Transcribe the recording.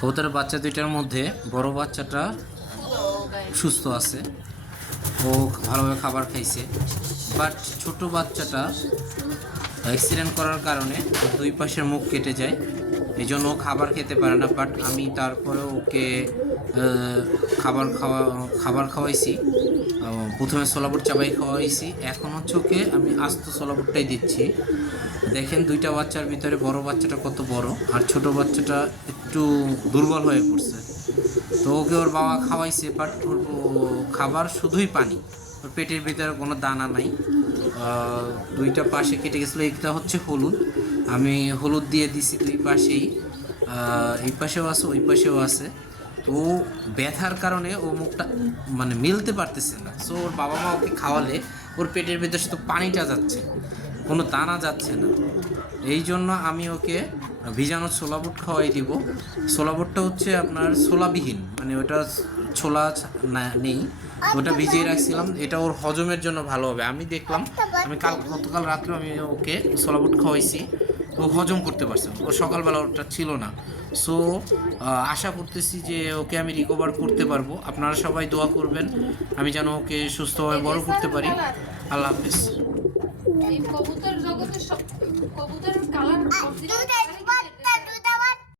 কবুতরের বাচ্চা দুইটার মধ্যে বড় বাচ্চাটা সুস্থ আছে, ও ভালোভাবে খাবার খাইছে। বাট ছোট বাচ্চাটা অ্যাক্সিডেন্ট করার কারণে দুই পাশের মুখ কেটে যায়, এই জন্য ও খাবার খেতে পারে না। বাট আমি তারপরে ওকে খাবার খাওয়াইছি। প্রথমে সোলাবুট চাবাই খাওয়াইছি, এখন হচ্ছে ওকে আমি আস্ত সোলাবুটটাই দিচ্ছি। দেখেন দুইটা বাচ্চার ভিতরে বড় বাচ্চাটা কত বড় আর ছোট বাচ্চাটা একটু দুর্বল হয়ে পড়ছে। তো ওকে ওর বাবা খাওয়াইছে, বাট ওর খাবার শুধুই পানি, ওর পেটের ভিতরে কোনো দানা নাই। দুইটা পাশে কেটে গেছিলো, একটা হচ্ছে হলুদ, আমি হলুদ দিয়ে দিছি দুই পাশেই, এই পাশেও আছে ওই পাশেও আছে। তো ব্যথার কারণে ও মুখটা মানে মিলতে পারতেছে না। সো ওর বাবা মা ওকে খাওয়ালে ওর পেটের ভিতরে শুধু পানিটা যাচ্ছে, কোনো দানা যাচ্ছে না। এই জন্য আমি ওকে ভিজানো ছোলা বুট খাওয়াই দিব। ছোলা বুটটা হচ্ছে আপনার ছোলাবিহীন, মানে ওটা ছোলা নেই, ওটা ভিজিয়ে রাখছিলাম। এটা ওর হজমের জন্য ভালো হবে। আমি দেখলাম, আমি গতকাল রাত্রে আমি ওকে ছোলা বুট খাওয়াইছি, ও হজম করতে পারছে। ও সকালবেলা ওটা ছিল না। সো আশা করতেছি যে ওকে আমি রিকভার করতে পারবো। আপনারা সবাই দোয়া করবেন আমি যেন ওকে সুস্থভাবে বড় করতে পারি। আল্লাহ হাফেজ। এই কবুতর জগতে সব কবুতরের কালার